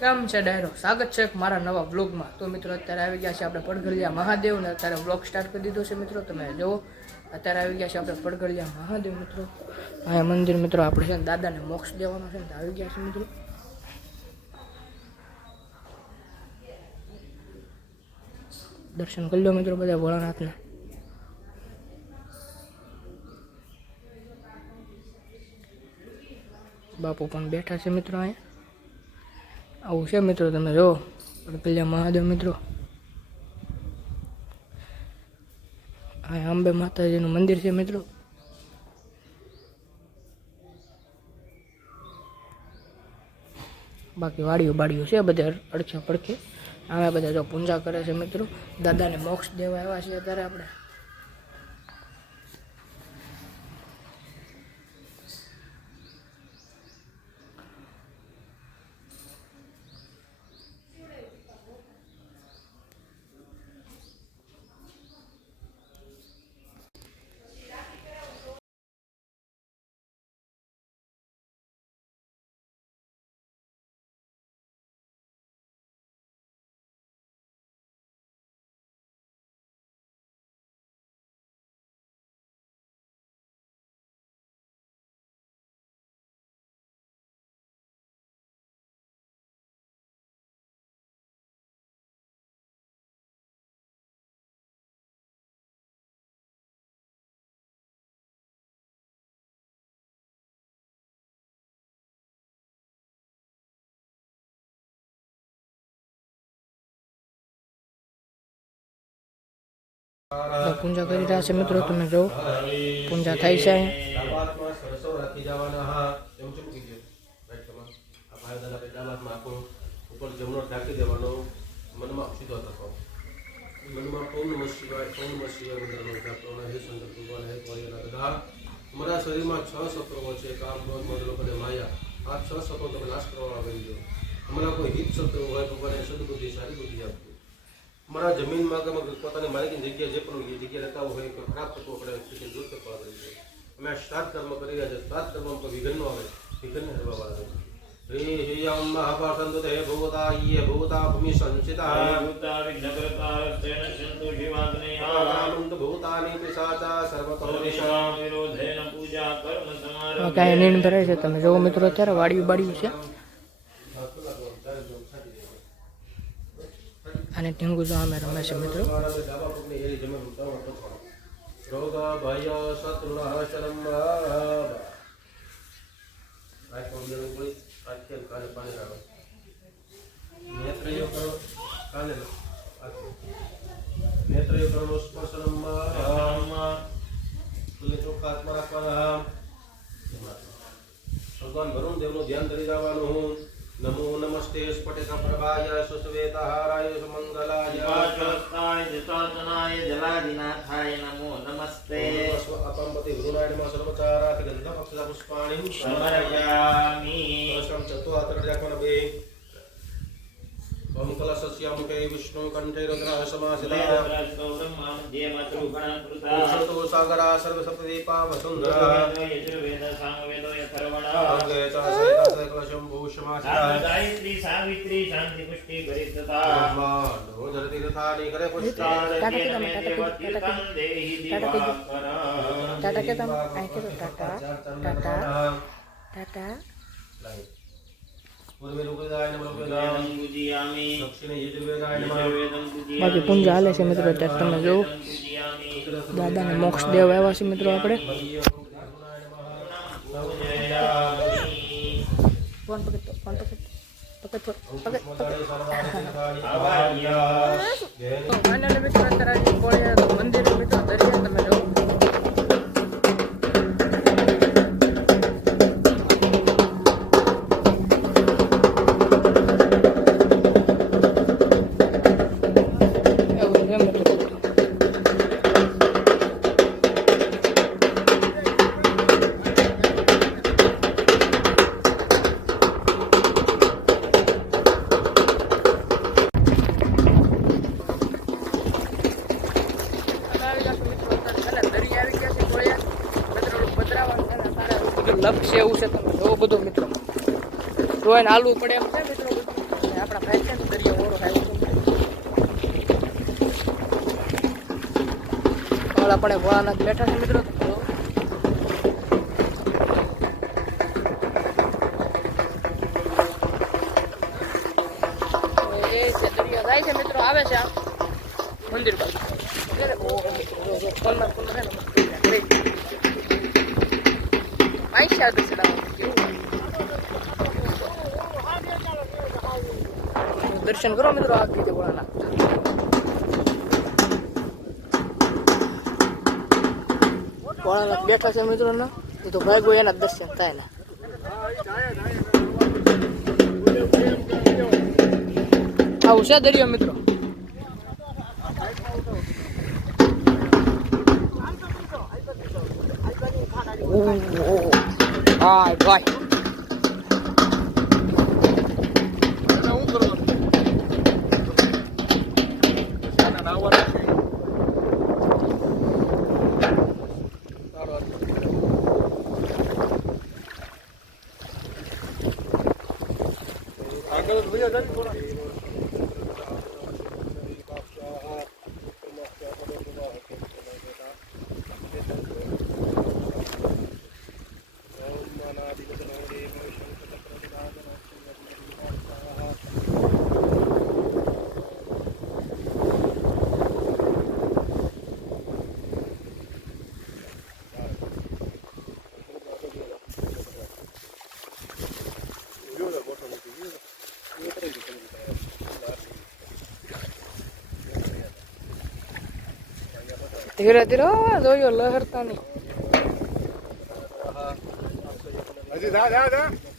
કેમ છે ડાયરો? સ્વાગત છે મારા નવા વ્લોગમાં. તો મિત્રો અત્યારે આવી ગયા છે આપણે પડઘડિયા મહાદેવને અત્યારે વ્લોગ સ્ટાર્ટ કરી દીધો છે મિત્રો. તમે જુઓ અત્યારે આવી ગયા છે આપણે પડઘડિયા મહાદેવ મિત્રો. આ મંદિર મિત્રો આપણે છે ને દાદાને મોક્ષ દેવાનો છે ને આવી ગયા છે મિત્રો. દર્શન કરી લો મિત્રો બધા ભોળાનાથના. બાપુ પણ બેઠા છે મિત્રો અહીંયા. આવું છે મિત્રો, તમે જો પડઘડિયા મહાદેવ મિત્રો. આ અંબે માતાજીનું મંદિર છે મિત્રો. બાકી વાડીઓ બાડીઓ છે બધા અડખે પડખે. આમે બધા જો પૂજા કરે છે મિત્રો. દાદાને મોક્ષ દેવા આવ્યા છે અત્યારે આપણે. પૂજા કરી રહ્યા છે મિત્રો. તમે જો પૂજા થાય છે અમારા શરીરમાં 6 શત્રુઓ છે, કામ, ક્રોધ, મદ, લોભ અને માયા. આ 6 શત્રુઓ તમે નાશ કરવા કરી દો. અમારા કોઈ હિત શત્રુ હોય ભગવાને સદબુદ્ધિ સારી બુદ્ધિ આપજો. અમારા જમીનમાં કે પોતાની માલિકીની જગ્યાએ જે પણ જગ્યાએ રહેતા હોય કે ખરાબ તત્વો પડે દૂર કરવા કરી દો. અમે શ્રાદ્ધ કર્મ કરી રહ્યા છીએ. શ્રાદ્ધ કર્મમાં કોઈ વિઘ્ન ન આવે, વિઘ્નને હરવા વાળા છે. શ્રીયમ મહાભારતંતુ તે ભૂતા યે ભૂતા ભૂમિ સંચિતા ભૂતા વિઘ્નકર્તા તેન સંતુ જીવાગ્ને આનંદ ભૂતાની પિશાચા સર્વતો નિશા વિરોધેન પૂજા કર્મ તમારા કાંઈ નીણ ભરાય છે. તમે જો મિત્રો અત્યારે વાડિયું બાડિયું છે. અને ઢીંગુ જો અમે રમે છે મિત્રો. રોગ ભય શત્રુનાશનમ કાલે પાણી લાવો. નેત્રયો કરો કાલે નેત્રયો કરો સ્પર્શનમ તુલે ચોખ્ખા હાથમાં રાખવાના. ભગવાન વરુણ દેવનું ધ્યાન કરી જવાનું. નમો નમસ્તે સ્ફટિક પ્રભાય સુશ્વેતહારાય સુમંગલાય વાચસ્તાય જતાતનાય જલાદિનાથાય નમો નમસ્તે અપંપતિ વૃણાયમાં સર્વચારા ગંધ પક્ષા પુષ્પાણિ સમર્પયામિ. અસમ ચતુરાત્ર રાખવાના બે. ઓમ કલશસ્યામુકે વિષ્ણુ કંઠે રુદ્રાય સમાસિતા બ્રહ્મા મધ્યે માતૃગણ કૃતા સતો સાગરા સર્વ સપ્તદીપા વસુંધરા યજુર્વેદ સામવેદો યથર્વણા અંગે ચાસૈતા સકલશમ ભૂષમાસિતા ગાયત્રી સાવિત્રી શાંતિ પુષ્ટિ પરિતતા બ્રહ્માંડો જરતિ રથાની કરે પુષ્ટાન દેવતીર્થં દેહી દિવાકર ટાટા કે તમે આઈ કે ટાટા ટાટા ટાટા બાકી પૂંજા હાલે છે મિત્રો. અત્યારે તમે જોવો દાદાને મોક્ષ દેવા આવ્યા છે મિત્રો આપણે. ફોન પકડતો ફોન પકડ મિત્રો અત્યારે મંદિર મિત્રો દર્શન તમે જોવો. લપ છે એવું છે. તમે જોવો બધું મિત્રો જોઈને હાલવું પડે એમ છે મિત્રો. થાય છે ને દરિયો ઓરો થાય છે આપણે ભોળાનાથ બેઠા છે મિત્રો દરિયો જાય છે મિત્રો આવે છે આ મંદિર બાજુ દર્શન કરો મિત્રો આ રીતે ભોળાનાથ ભોળાનાથ બેઠા છે મિત્રો ને એ તો ભાઈ એના દર્શન થાય ને આવું છે દરિયો મિત્રો હા ભાઈ ધીરે ધીરે જોયો લહેરતા નહીં હજી જા